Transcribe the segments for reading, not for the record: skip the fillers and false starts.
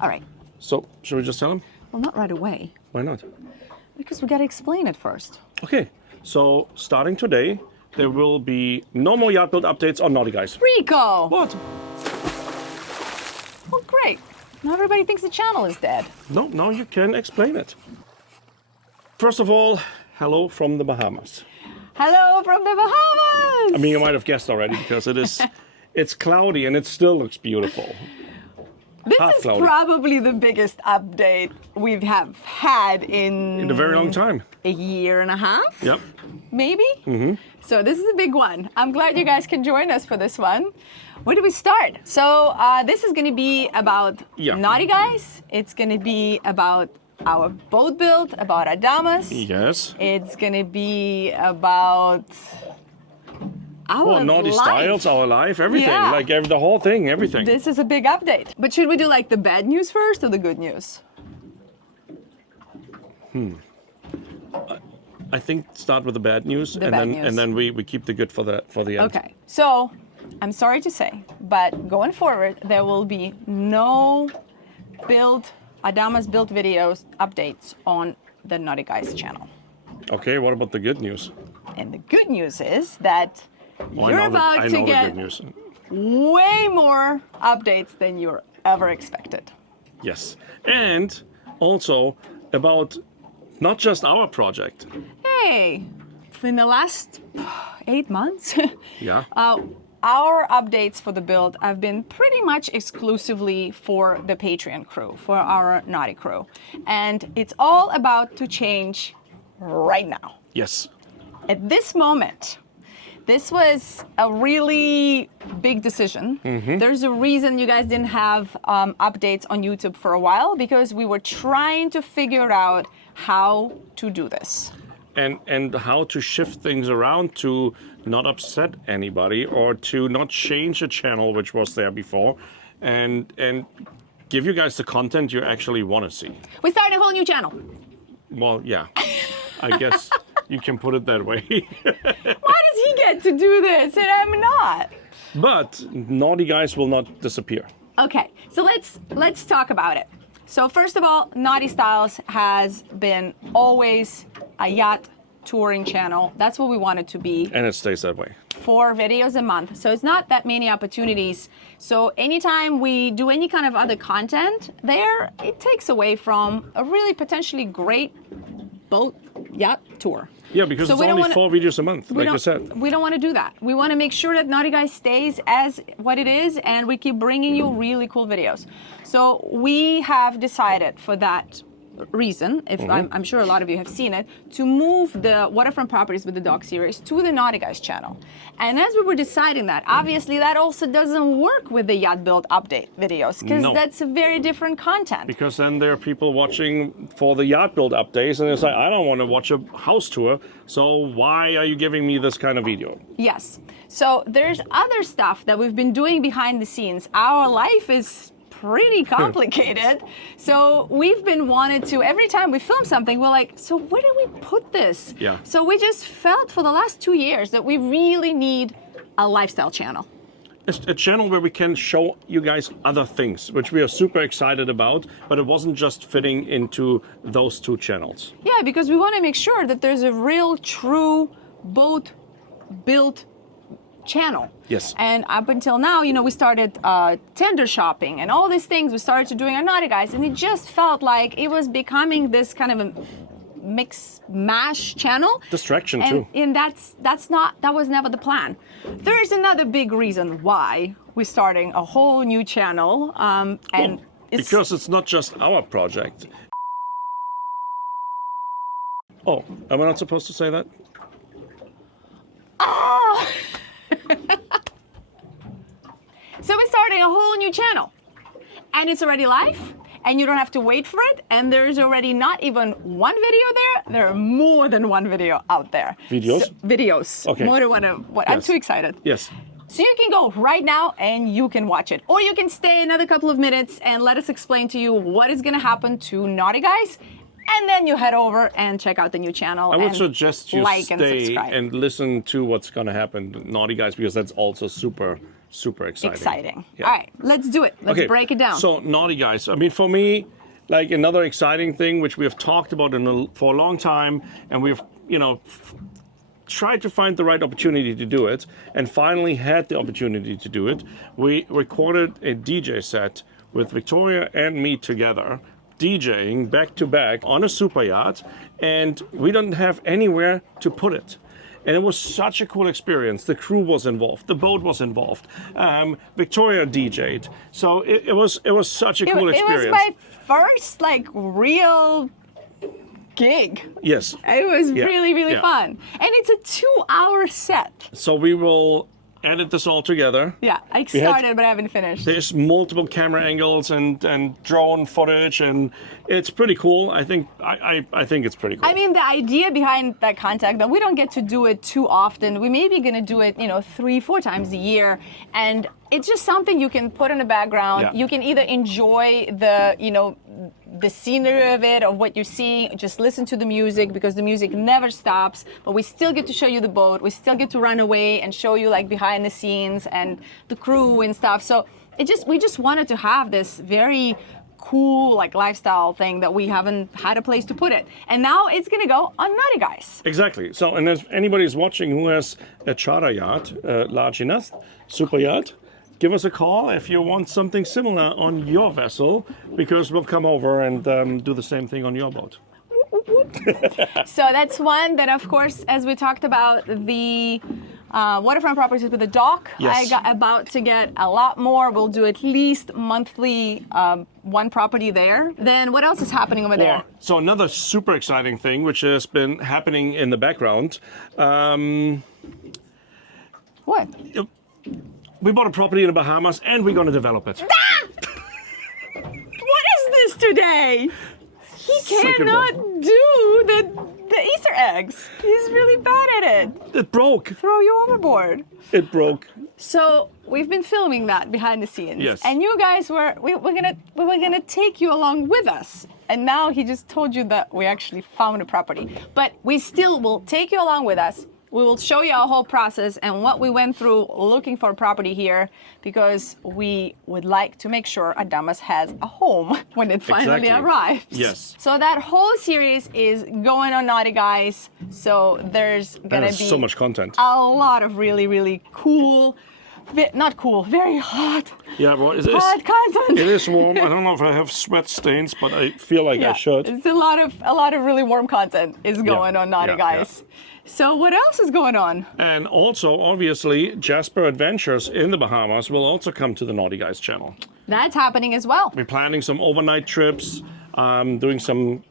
All right. So, should we just tell him? Well, not right away. Why not? Because we got to explain it first. Okay, so starting today, there will be no more yacht build updates on NautiGuys. Rico! What? Well, great. Now everybody thinks the channel is dead. No, now you can explain it. First of all, hello from the Bahamas. Hello from the Bahamas! I mean, you might have guessed already because it is, it's cloudy and it still looks beautiful. This is cloudy. probably the biggest update we've had in a very long time. A year and a half? Yep. Maybe? Mm-hmm. So this is a big one. I'm glad you guys can join us for this one. Where do we start? So this is going to be about NautiGuys. It's going to be about our boat build, about Adamas. Yes. It's going to be about our Naughty life. styles, our life, everything. Yeah. Like the whole thing, everything. This is a big update. But should we do like the bad news first or the good news? I think start with the bad news, and then we keep the good for the end. Okay. So I'm sorry to say, but going forward there will be no Adamas build videos updates on the NautiGuys channel. Okay, what about the good news? And the good news is that you're about to get way more updates than you ever expected. Yes, and also about not just our project. Hey, in the last 8 months, Yeah. our updates for the build have been pretty much exclusively for the Patreon crew, for our Naughty crew. And it's all about to change right now. Yes. At this moment, this was a really big decision. Mm-hmm. There's a reason you guys didn't have updates on YouTube for a while, because we were trying to figure out how to do this. And how to shift things around to not upset anybody or to not change a channel which was there before, and give you guys the content you actually want to see. We started a whole new channel. Well, yeah, I guess you can put it that way. Why does he get to do this and I'm not? But NautiGuys will not disappear. Okay, so let's talk about it. So first of all, Naughty Styles has been always a yacht touring channel. That's what we want it to be. And it stays that way. 4 videos a month. So it's not that many opportunities. So anytime we do any kind of other content there, it takes away from a really potentially great boat yacht tour. Yeah, because it's only 4 videos a month, like you said. We don't want to do that. We want to make sure that NautiGuys stays as what it is, and we keep bringing you really cool videos. So we have decided for that reason, I'm sure a lot of you have seen it, to move the Waterfront Properties with the Dog series to the NautiGuys channel. And as we were deciding that, obviously that also doesn't work with the Yacht Build update videos, because that's a very different content. Because then there are people watching for the Yacht Build updates, and it's like, I don't want to watch a house tour, so why are you giving me this kind of video? Yes. So there's other stuff that we've been doing behind the scenes. Our life is pretty complicated. So we've been wanted to, every time we film something, we're like, so where do we put this? Yeah. So we just felt for the last 2 years that we really need a lifestyle channel. It's a channel where we can show you guys other things, which we are super excited about, but it wasn't just fitting into those 2 channels. Yeah, because we want to make sure that there's a real, true boat built channel. Yes. And up until now, you know, we started tender shopping and all these things we started doing on NautiGuys, and it just felt like it was becoming this kind of a mix mash channel. Distraction too. And that was never the plan. There is another big reason why we're starting a whole new channel, because it's not just our project. Oh, am I not supposed to say that? Oh! So we're starting a whole new channel, and it's already live, and you don't have to wait for it, and there's already not even one video there are more than one video out there. Videos? Videos. Okay. More than one. I'm too excited. Yes. So you can go right now and you can watch it, or you can stay another couple of minutes and let us explain to you what is going to happen to NautiGuys. And then you head over and check out the new channel. I would suggest you like and stay subscribe. and listen to what's going to happen to NautiGuys, because that's also super, super exciting. Exciting. Yeah. All right, let's do it. Let's break it down. So, NautiGuys. I mean, for me, like another exciting thing which we have talked about for a long time, and we've, tried to find the right opportunity to do it, and finally had the opportunity to do it. We recorded a DJ set with Victoria and me together, DJing back to back on a super yacht, and we didn't have anywhere to put it. And it was such a cool experience. The crew was involved, the boat was involved. Victoria DJ'd, so it was such a cool experience. It was my first real gig. Yes. It was really fun, and it's a 2-hour set. So we will edit this all together. Yeah, I started, but I haven't finished. There's multiple camera angles and drone footage, and it's pretty cool. I think it's pretty cool. I mean, the idea behind that content, that we don't get to do it too often. We may be gonna do it, 3-4 times a year, and it's just something you can put in the background. Yeah. You can either enjoy the scenery of it, of what you're seeing, just listen to the music, because the music never stops, but we still get to show you the boat, we still get to run away and show you behind the scenes and the crew and stuff. So we just wanted to have this very cool lifestyle thing that we haven't had a place to put it, and now it's gonna go on NautiGuys. Exactly. So, and if anybody is watching who has a charter yacht, large enough, super yacht, give us a call if you want something similar on your vessel, because we'll come over and do the same thing on your boat. So that's one. Then, of course, as we talked about, the waterfront properties with the dock. Yes. I got about to get a lot more. We'll do at least monthly one property there. Then what else is happening over there? So another super exciting thing, which has been happening in the background. What? We bought a property in the Bahamas, and we're going to develop it. What is this today? He Suck cannot it, do the Easter eggs. He's really bad at it. It broke. Throw you overboard. It broke. So we've been filming that behind the scenes. Yes. And you guys we were gonna take you along with us. And now he just told you that we actually found a property. But we still will take you along with us. We will show you our whole process and what we went through looking for a property here, because we would like to make sure Adamas has a home when it finally arrives. Yes. So that whole series is going on NautiGuys. So there's gonna be so much content. a lot of really cool, not cool, very hot. Yeah, well, hot content. It is warm. I don't know if I have sweat stains, but I feel like I should. It's a lot of really warm content is going on NautiGuys. Yeah. So what else is going on? And also, obviously, Jasper Adventures in the Bahamas will also come to the NautiGuys channel. That's happening as well. We're planning some overnight trips, doing some,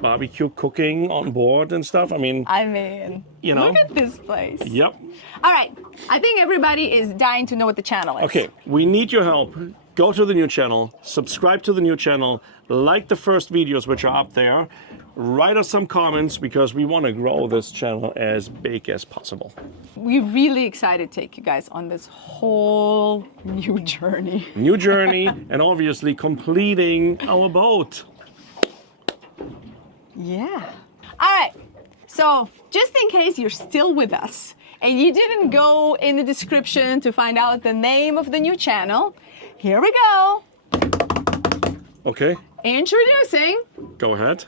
barbecue cooking on board and stuff. I mean, look at this place. Yep. All right, I think everybody is dying to know what the channel is. Okay, we need your help. Go to the new channel, subscribe to the new channel, like the first videos which are up there, write us some comments, because we want to grow this channel as big as possible. We're really excited to take you guys on this whole new journey. New journey, and obviously completing our boat. Yeah. All right, so just in case you're still with us and you didn't go in the description to find out the name of the new channel, here we go. Okay. Introducing. Go ahead.